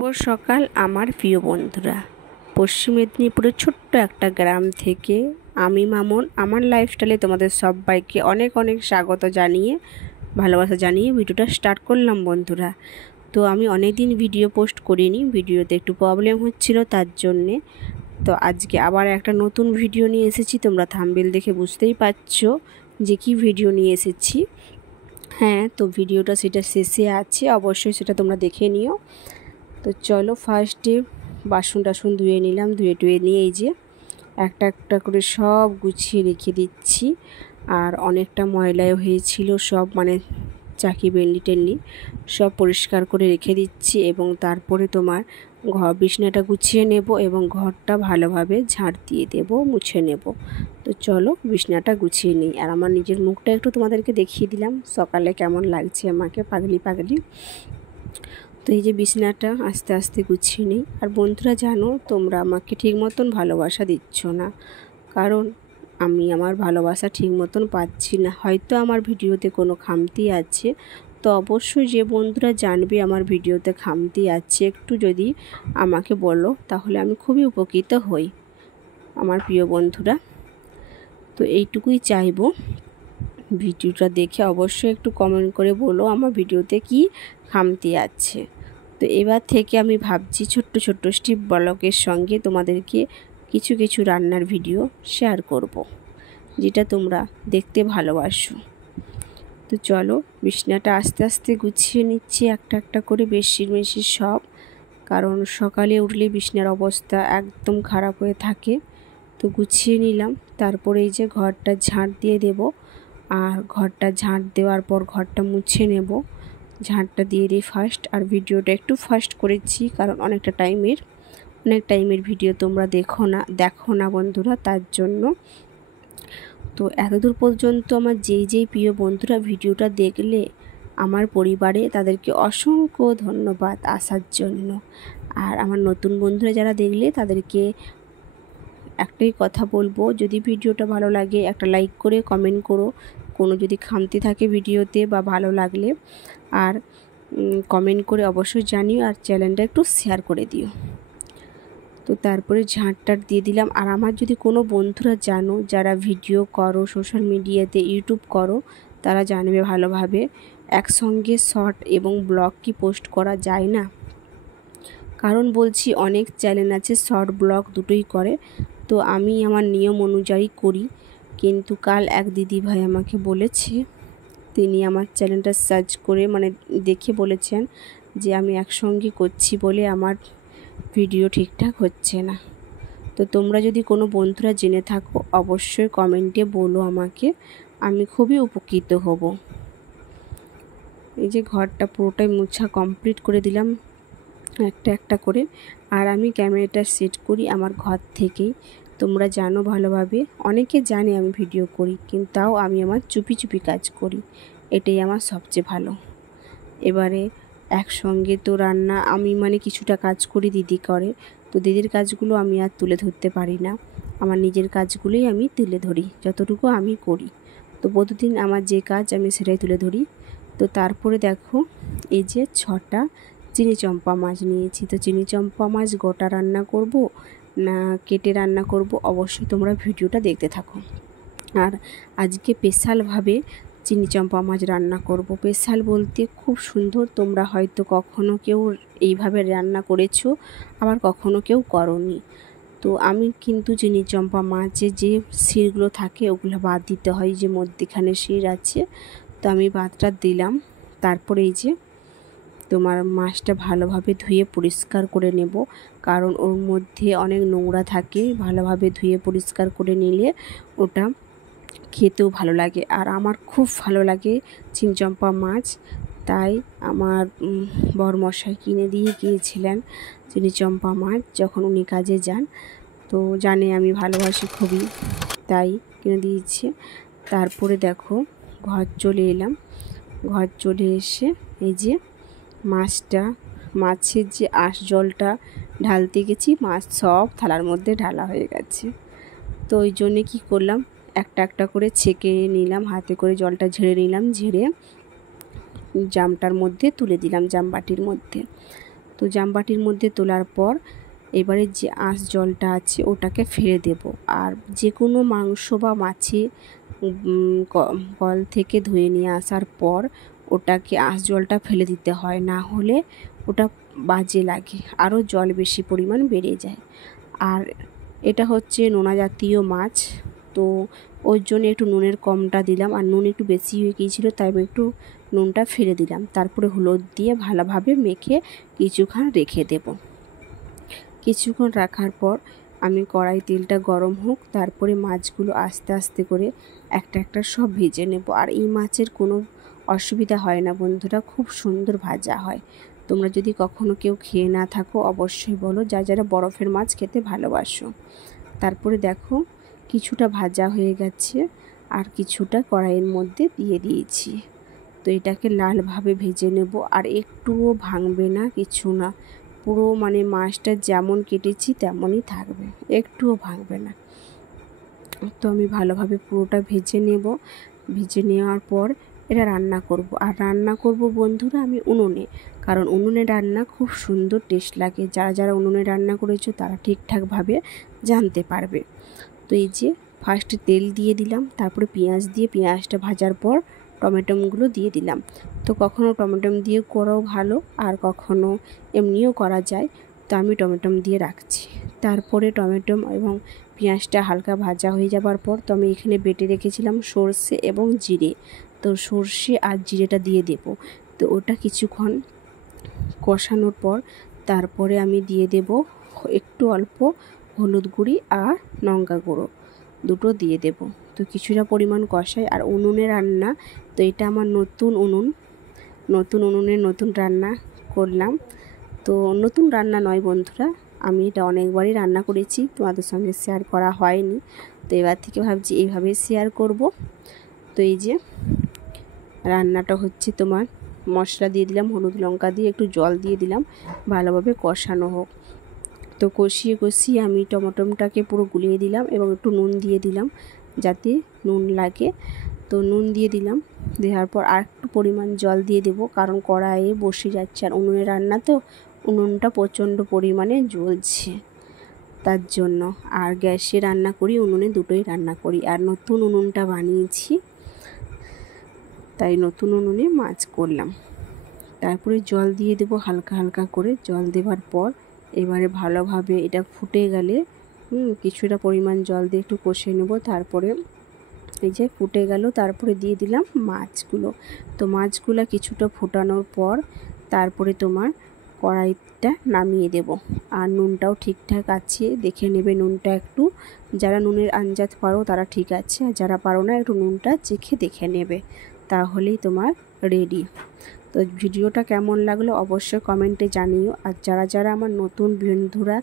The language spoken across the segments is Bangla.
শুভ সকাল আমার প্রিয় বন্ধুরা। পশ্চিম মেদিনীপুরের ছোট্ট একটা গ্রাম থেকে আমি মামন আমার লাইফস্টাইলে তোমাদের সবাইকে অনেক অনেক স্বাগত জানিয়ে ভালোবাসা জানিয়ে ভিডিওটা স্টার্ট করলাম বন্ধুরা। তো আমি অনেক দিন ভিডিও পোস্ট করিনি, ভিডিওতে একটু প্রবলেম হচ্ছিল, তার জন্যে তো আজকে আবার একটা নতুন ভিডিও নিয়ে এসেছি। তোমরা থাম্বনেল দেখে বুঝতেই পারছো যে কি ভিডিও নিয়ে এসেছি। হ্যাঁ, তো ভিডিওটা সেটা শেষে আছে, অবশ্যই সেটা তোমরা দেখে নিও। তো চলো ফার্স্টে বাসন টাসন ধুয়ে নিলাম, ধুয়ে নিয়ে এই যে একটা একটা করে সব গুছিয়ে রেখে দিচ্ছি। আর অনেকটা ময়লাও হয়েছিল, সব মানে চাকি বেলনি টেলনি সব পরিষ্কার করে রেখে দিচ্ছি। এবং তারপরে তোমার বিছানাটা গুছিয়ে নেব এবং ঘরটা ভালোভাবে ঝাড় দিয়ে দেবো, মুছে নেব। তো চলো বিছানাটা গুছিয়ে নিই। আর আমার নিজের মুখটা একটু তোমাদেরকে দেখিয়ে দিলাম সকালে কেমন লাগছে আমাকে, পাগলি পাগলি। তো এই যে বিছানাটা আস্তে আস্তে গুছিয়ে নিই। আর বন্ধুরা জানো, তোমরা আমাকে ঠিক মতন ভালোবাসা দিচ্ছ না, কারণ আমি আমার ভালোবাসা ঠিক মতন পাচ্ছি না। হয়তো আমার ভিডিওতে কোনো খামতি আছে, তো অবশ্যই যে বন্ধুরা জানবে আমার ভিডিওতে খামতি আছে একটু যদি আমাকে বলো, তাহলে আমি খুবই উপকৃত হই আমার প্রিয় বন্ধুরা। তো এইটুকুই চাইবো, ভিডিওটা দেখে অবশ্যই একটু কমেন্ট করে বলো আমার ভিডিওতে কি খামতি আছে। তো এবার থেকে আমি ভাবছি ছোট্ট ছোট্ট স্টিপ ব্লগের সঙ্গে তোমাদেরকে কিছু কিছু রান্নার ভিডিও শেয়ার করব, যেটা তোমরা দেখতে ভালোবাসো। তো চলো বিছানাটা আস্তে আস্তে গুছিয়ে নিচ্ছি একটা একটা করে, বেশি বেশি সব, কারণ সকালে উঠলে বিছানার অবস্থা একদম খারাপ হয়ে থাকে। তো গুছিয়ে নিলাম, তারপরে এই যে ঘরটা ঝাঁট দিয়ে দেব। আর ঘরটা ঝাঁট দেওয়ার পর ঘরটা মুছে নেব। ঝাঁটটা দিয়ে দিই ফার্স্ট। আর ভিডিওটা একটু ফাস্ট করেছি, কারণ অনেক টাইমের ভিডিও তোমরা দেখো না বন্ধুরা, তার জন্য। তো এতদূর পর্যন্ত আমার যেই প্রিয় বন্ধুরা ভিডিওটা দেখলে আমার পরিবারে, তাদেরকে অসংখ্য ধন্যবাদ আসার জন্য। আর আমার নতুন বন্ধুরা যারা দেখলে তাদেরকে একটাই কথা বলবো, যদি ভিডিওটা ভালো লাগে একটা লাইক করে কমেন্ট করো, কোনো যদি খামতি থাকে ভিডিওতে বা ভালো লাগলে, আর কমেন্ট করে অবশ্যই জানিও, আর চ্যানেলটা একটু শেয়ার করে দিও। তো তারপরে ঝাঁটটার দিয়ে দিলাম। আর আমার যদি কোনো বন্ধুরা জানো যারা ভিডিও করো সোশ্যাল মিডিয়াতে, ইউটিউব করো, তারা জানবে ভালোভাবে একসঙ্গে শর্ট এবং ব্লগ কি পোস্ট করা যায় না। কারণ বলছি অনেক চ্যানেল আছে শর্ট ব্লগ দুটোই করে, তো আমি আমার নিয়ম অনুযায়ী করি। কিন্তু কাল এক দিদিভাই আমাকে বলেছে, তিনি আমার চ্যানেলটা সার্চ করে মানে দেখে বলেছেন যে আমি একসঙ্গে করছি বলে আমার ভিডিও ঠিকঠাক হচ্ছে না। তো তোমরা যদি কোনো বন্ধুরা জেনে থাকো অবশ্যই কমেন্টে বলো আমাকে, আমি খুবই উপকৃত হব। এই যে ঘরটা পুরোটাই মোছা কমপ্লিট করে দিলাম একটা একটা করে। আর আমি ক্যামেরাটা সেট করি আমার ঘর থেকেই, তোমরা জানো ভালোভাবে, অনেকে জানে আমি ভিডিও করি, কিন্তু তাও আমি আমার চুপি চুপি কাজ করি, এটাই আমার সবচেয়ে ভালো। এবারে একসঙ্গে তো রান্না আমি মানে কিছুটা কাজ করি, দিদি করে, তো দিদির কাজগুলো আমি আর তুলে ধরতে পারি না, আমার নিজের কাজগুলোই আমি তুলে ধরি যতটুকু আমি করি। তো প্রতিদিন আমার যে কাজ আমি সেটাই তুলে ধরি। তো তারপরে দেখো এই যে 6টা চিনি চম্পা মাছ নিয়েছি। তো চিনি চম্পা মাছ গোটা রান্না করব না কেটে রান্না করব, অবশ্যই তোমরা ভিডিওটা দেখতে থাকো। আর আজকে স্পেশালভাবে চিনি চম্পা মাছ রান্না করব। স্পেশাল বলতে খুব সুন্দর, তোমরা হয়তো কখনো কেউ এইভাবে রান্না করেছো, আবার কখনো কেউ করোনি। তো আমি কিন্তু চিনি চম্পা মাছের যে শিরগুলো থাকে ওগুলো বাদ দিতে হয়, যে মধ্যেখানে শির আছে, তো আমি বাদটা দিলাম। তারপরে এই যে তোমার মাছটা ভালোভাবে ধুয়ে পরিষ্কার করে নেব, কারণ ওর মধ্যে অনেক নোংরা থাকে, ভালোভাবে ধুয়ে পরিষ্কার করে নিলে ওটা খেতেও ভালো লাগে। আর আমার খুব ভালো লাগে চিনি চম্পা মাছ, তাই আমার বরমশাই কিনে দিয়ে গিয়েছিলেন চিনি চম্পা মাছ যখন উনি কাজে যান, তো জানে আমি ভালোবাসি খুবই, তাই কিনে দিয়েছে। তারপরে দেখো ঘর চলে এলাম, ঘর চলে এসে এই যে মাছের যে জলটা ঢালতে গেছি, মাছ সব থালার মধ্যে ঢালা হয়ে গেছে। তো ওই জন্যে কী করলাম, একটা একটা করে ছেঁকে নিলাম, হাতে করে জলটা ঝেড়ে নিলাম, ঝেড়ে জামটার মধ্যে তুলে দিলাম, জামবাটির মধ্যে। তো জামবাটির মধ্যে তোলার পর এবারে যে আঁশ জলটা আছে ওটাকে ফেলে দেব। আর যে কোনো মাংস বা মাছে কল থেকে ধুয়ে নিয়ে আসার পর ওটাকে আঁশ জলটা ফেলে দিতে হয়, না হলে ওটা বাজে লাগে, আরও জল বেশি পরিমাণ বেড়ে যায়। আর এটা হচ্ছে নোনা জাতীয় মাছ, তো ওর জন্য একটু নুনের কমটা দিলাম, আর নুন একটু বেশি হয়ে গিয়েছিলো তাই আমি একটু নুনটা ফেলে দিলাম। তারপরে হলুদ দিয়ে ভালোভাবে মেখে কিছুক্ষণ রেখে দেব। কিছুক্ষণ রাখার পর আমি কড়াই তেলটা গরম হোক, তারপরে মাছগুলো আস্তে আস্তে করে একটা একটা সব ভেজে নেব। আর এই মাছের কোনো অসুবিধা হয় না বন্ধুরা, খুব সুন্দর ভাজা হয়। তোমরা যদি কখনো কেউ খেয়ে না থাকো অবশ্যই বলো, যারা বরফের মাছ খেতে ভালোবাসো। তারপরে দেখো কিছুটা ভাজা হয়ে গেছে আর কিছুটা কড়াইয়ের মধ্যে দিয়ে দিয়েছি। তো এটাকে লালভাবে ভেজে নেব, আর একটুও ভাঙবে না, কিছু না, পুরো মানে মাছটা যেমন কেটেছি তেমনই থাকবে, একটুও ভাঙবে না। তো আমি ভালোভাবে পুরোটা ভেজে নেব। ভেজে নেওয়ার পর এটা রান্না করব। আর রান্না করব বন্ধুরা আমি উনুনে, কারণ উনুনে রান্না খুব সুন্দর টেস্ট লাগে। যারা উনুনে রান্না করেছো তারা ঠিকঠাকভাবে জানতে পারবে। তো এই যে ফার্স্টে তেল দিয়ে দিলাম, তারপরে পেঁয়াজ দিয়ে পেঁয়াজটা ভাজার পর টমেটোগুলো দিয়ে দিলাম। তো কখনো টমেটো দিয়ে করাও ভালো, আর কখনো এমনিও করা যায়, তো আমি টমেটো দিয়ে রাখছি। তারপরে টমেটো এবং পেঁয়াজটা হালকা ভাজা হয়ে যাবার পর তো আমি এখানে বেটে রেখেছিলাম সর্ষে এবং জিরে, তো সর্ষে আর জিরেটা দিয়ে দেব। তো ওটা কিছুক্ষণ কষানোর পর তারপরে আমি দিয়ে দেব একটু অল্প হলুদ গুঁড়ি আর লঙ্কা গুঁড়ো, দুটো দিয়ে দেব। তো কিছুটা পরিমাণ কষাই। আর উনুনে রান্না, তো এটা আমার নতুন উনুনে নতুন রান্না করলাম। তো নতুন রান্না নয় বন্ধুরা, আমি এটা অনেকবারই রান্না করেছি, তোমাদের সঙ্গে শেয়ার করা হয়নি, তো এবার থেকে ভাবছি এইভাবেই শেয়ার করব। তো এই যে রান্নাটা হচ্ছে তোমার মশলা দিয়ে দিলাম, হলুদ লঙ্কা দিয়ে একটু জল দিয়ে দিলাম, ভালোভাবে কষানো হোক। তো কষিয়ে আমি টমেটোটাকে পুরো গুলিয়ে দিলাম এবং একটু নুন দিয়ে দিলাম যাতে নুন লাগে। তো নুন দিয়ে দিলাম, দেওয়ার পর আর একটু পরিমাণ জল দিয়ে দেব, কারণ কড়াইয়ে বসে যাচ্ছে আর উনুনে রান্না, তো উনুনটা প্রচণ্ড পরিমাণে জ্বলছে তার জন্য। আর গ্যাসে রান্না করি, উনুনে দুটোই রান্না করি। আর নতুন উনুনটা বানিয়েছি তাই নতুন উনুনে মাছ করলাম। তারপরে জল দিয়ে দেব হালকা হালকা করে। জল দেওয়ার পর এবারে ভালোভাবে এটা ফুটে গেলে কিছুটা পরিমাণ জল দিয়ে একটু কষিয়ে নেব। তারপরে এই যে ফুটে গেল, তারপরে দিয়ে দিলাম মাছগুলো। তো মাছগুলো কিছুটা ফোটানোর পর তারপরে তোমার কড়াইটা নামিয়ে দেব। আর নুনটাও ঠিকঠাক আছে দেখে নেবে, নুনটা একটু, যারা নুনের আন্দাজ পারো তারা ঠিক আছে, আর যারা পারো না একটু নুনটা চেখে দেখে নেবে, তাহলেই তোমার রেডি। তো ভিডিওটা কেমন লাগলো অবশ্যই কমেন্টে জানিও। আর যারা আমার নতুন বন্ধুরা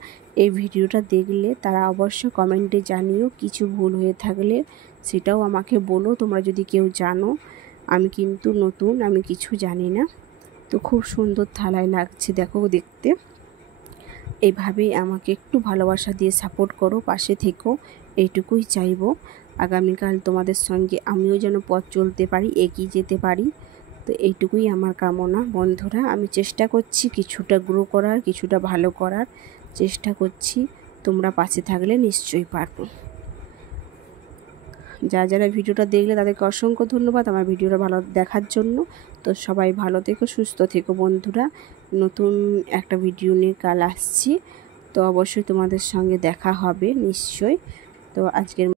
এই ভিডিওটা দেখলে তারা অবশ্যই কমেন্টে জানিও, কিছু ভুল হয়ে থাকলে সেটাও আমাকে বলো। তোমরা যদি কেউ জানো, আমি কিন্তু নতুন, আমি কিছু জানি না। তো খুব সুন্দর থালায় লাগছে দেখো দেখতে। এইভাবেই আমাকে একটু ভালোবাসা দিয়ে সাপোর্ট করো, পাশে থেকো, এইটুকুই চাইবো। আগামীকাল তোমাদের সঙ্গে আমিও যেন পথ চলতে পারি, এগিয়ে যেতে পারি। তো এইটুকুই আমার কামনা বন্ধুরা। আমি চেষ্টা করছি কিছুটা গ্রো করার, কিছুটা ভালো করার চেষ্টা করছি। তোমরা পাশে থাকলে নিশ্চয়ই পারবো। যারা ভিডিওটা দেখলে তাদেরকে অসংখ্য ধন্যবাদ আমার ভিডিওটা ভালো দেখার জন্য। তো সবাই ভালো থেকো, সুস্থ থেকো বন্ধুরা। নতুন একটা ভিডিও নিয়ে কাল আসছি, তো অবশ্যই তোমাদের সঙ্গে দেখা হবে নিশ্চয়ই। তো আজকের